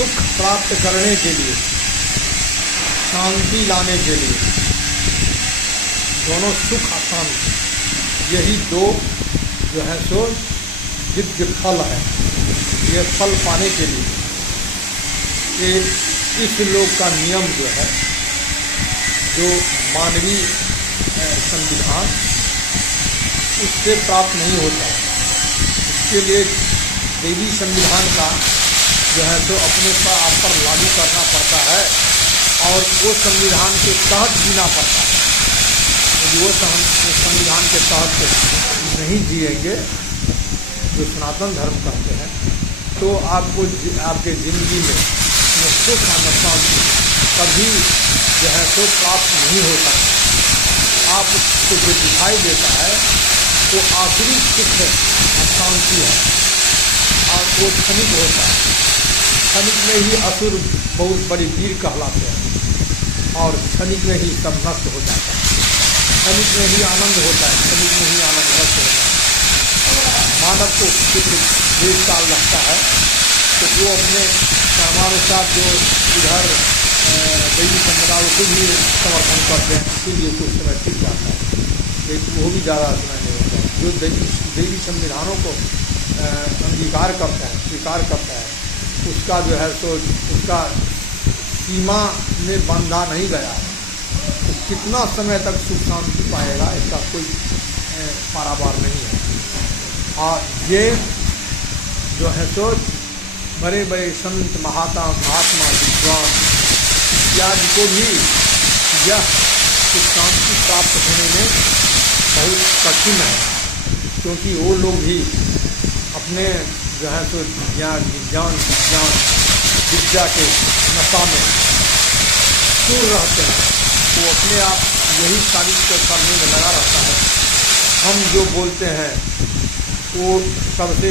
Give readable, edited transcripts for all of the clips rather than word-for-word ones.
सुख प्राप्त करने के लिए, शांति लाने के लिए, दोनों सुख अशांति, यही दो जो है सो दिव्य फल है। ये फल पाने के लिए इस लोक का नियम जो है, जो मानवीय संविधान, उससे प्राप्त नहीं होता है। इसके लिए देवी संविधान का जो है तो अपने पर आप पर लागू करना पड़ता है और वो संविधान के तहत जीना पड़ता है। यदि वो संविधान के तहत नहीं जिएंगे, जो सनातन धर्म करते हैं, तो आपको आपके ज़िंदगी में सुख और शांति कभी जो है तो प्राप्त नहीं होता। आपको जो दिखाई देता है वो आखिरी सुख है, शांति है, और वो क्षणिक होता है। क्षणिक में ही असुर बहुत बड़ी वीर कहलाते हैं और क्षणिक में ही सब नष्ट हो जाता है। क्षणिक में ही आनंद होता है, क्षणिक में ही आनंद नष्ट होता है। मानव को कुछ 1 साल लगता है तो वो अपने कर्मानुसार जो इधर दैवी संप्रदाय को भी समर्थन करते हैं, इसीलिए कुछ समय टिक जाता है, लेकिन वो भी ज़्यादा समय नहीं होता है। जो दैवी संविधानों को अंगीकार करता है, स्वीकार करता है, उसका जो है तो उसका सीमा में बंधा नहीं गया है। तो कितना समय तक सुख शांति पाएगा, इसका कोई पारावार नहीं है। और ये जो है तो बड़े बड़े संत महात्मा विद्वान इत्यादि को भी यह सुख शांति प्राप्त होने में बहुत कठिन है, क्योंकि वो लोग भी अपने जो है तो विज्ञान विद्या के नशा में चूर रहते हैं। वो अपने आप यही साबित करने में लगा रहता है। हम जो बोलते हैं वो सबसे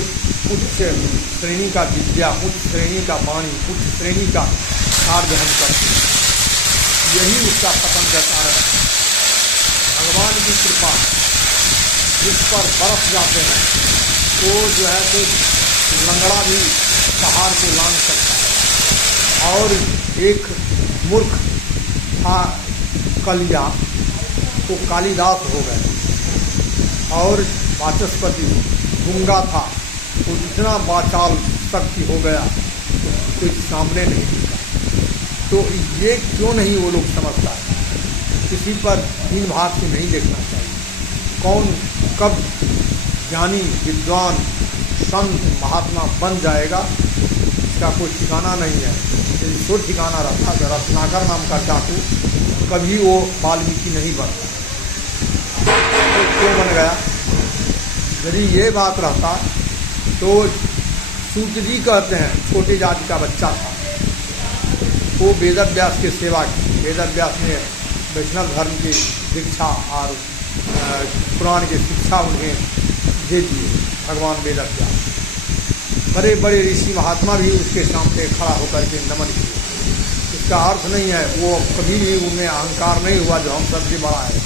उच्च श्रेणी का विद्या, उच्च श्रेणी का वाणी, उच्च श्रेणी का कार्य हम करते हैं। यही उसका पतन का कारण है। भगवान की कृपा जिस पर बरस जाते हैं वो जो है तो लंगड़ा भी पहाड़ को लांघ सकता है। और एक मूर्ख था कलिया, वो कालिदास हो गए, और वाचस्पति गूंगा था, वो इतना वाचाल शक्ति हो गया कोई सामने नहीं दिखा। तो ये क्यों नहीं वो लोग समझता है? किसी पर हीन भाव से नहीं देखना चाहिए। कौन कब ज्ञानी विद्वान संत महात्मा बन जाएगा, इसका कोई ठिकाना नहीं है। यदि तो ठिकाना रहता, अगर रत्नाकर नाम का डाकू कभी वो वाल्मीकि नहीं बनता, तो क्यों बन गया? यदि ये बात रहता तो सूत जी कहते हैं, छोटे जाति का बच्चा था, वो वेदव्यास की सेवा की। वेदव्यास ने वैष्णव धर्म की दीक्षा और पुराण की शिक्षा उन्हें दे दिए। भगवान वेदव्यास, बड़े बड़े ऋषि महात्मा भी उसके सामने खड़ा होकर के नमन किए। इसका अर्थ नहीं है वो कभी भी उनमें अहंकार नहीं हुआ जो हम सबसे बड़ा है।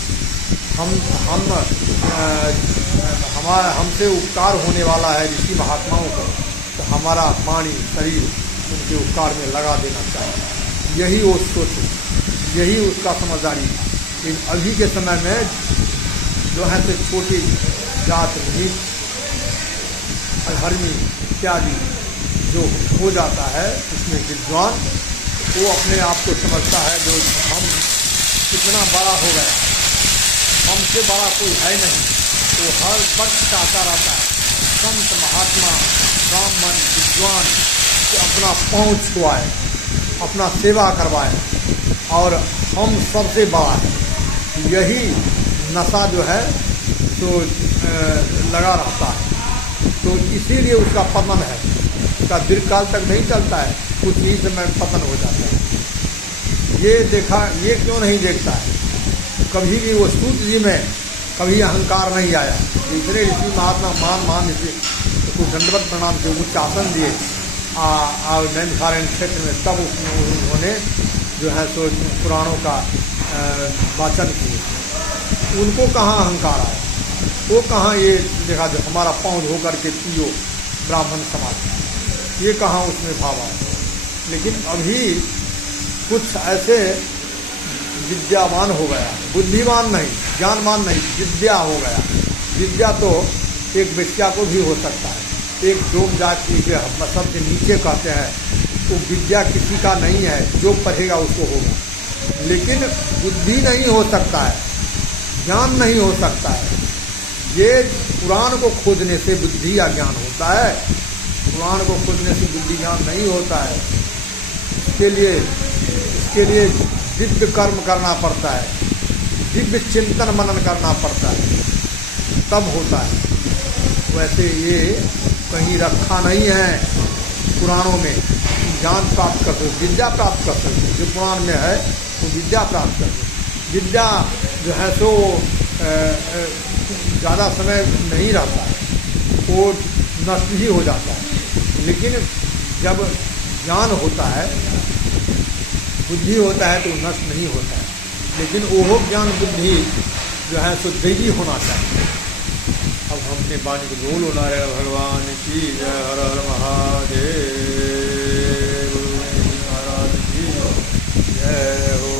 हमारा हमसे उपकार होने वाला है ऋषि महात्माओं को, तो हमारा वाणी शरीर उनके उपकार में लगा देना चाहिए। यही वो सोच, यही उसका समझदारी था। लेकिन अभी के समय में जो है तो छोटी जात नीच अधर्मी इत्यादि जो हो जाता है, उसमें विद्वान वो अपने आप को समझता है जो हम कितना बड़ा हो गया, हमसे बड़ा कोई है नहीं। वो हर वक्त चाहता रहता है संत महात्मा ब्राह्मण विद्वान से अपना पहुँच छुआए, अपना सेवा करवाए, और हम सबसे बड़ा है। यही नशा जो है तो लगा रहता है। तो इसीलिए उसका पतन है, उसका दीर्घकाल तक नहीं चलता है, कुछ ही समय पतन हो जाता है। ये देखा, ये क्यों नहीं देखता है? कभी भी वो सूत जी में कभी अहंकार नहीं आया। इतने ऋषि महात्मा मान ऋषि उसको दंडवत प्रणाम के उच्च आसन दिए नैमिषारण्य क्षेत्र में, तब उन्होंने जो है सो पुराणों का वाचन किए। उनको कहाँ अहंकार आया? वो कहाँ ये देखा जो हमारा पाँव धो करके पियो ब्राह्मण समाज, ये कहाँ उसमें भाव आया? लेकिन अभी कुछ ऐसे विद्यावान हो गया, बुद्धिमान नहीं, ज्ञानवान नहीं, विद्या हो गया। विद्या तो एक वेश्या को भी हो सकता है, एक डोम जाति के सबसे नीचे कहते हैं, तो विद्या किसी का नहीं है, जो पढ़ेगा उसको होगा। लेकिन बुद्धि नहीं हो सकता है, ज्ञान नहीं हो सकता है। ये पुराण को खोजने से बुद्धि या ज्ञान होता है, पुराण को खोजने से बुद्धि ज्ञान नहीं होता है। इसके लिए दिव्य कर्म करना पड़ता है, दिव्य चिंतन मनन करना पड़ता है, तब होता है। वैसे ये कहीं रखा नहीं है पुराणों में, ज्ञान प्राप्त कर सकते, विद्या प्राप्त कर सकते। जो पुराण में है वो विद्या प्राप्त कर सकते। विद्या जो है सो ज़्यादा समय नहीं रहता है, वो नष्ट ही हो जाता है। लेकिन जब ज्ञान होता है, बुद्धि होता है, तो नष्ट नहीं होता है। लेकिन वो ज्ञान बुद्धि जो है सो दैवी होना चाहिए। अब हम अपने वाणी को बोलो नारायण भगवान की जय। हर हर महादेव, महाराज की जय हो।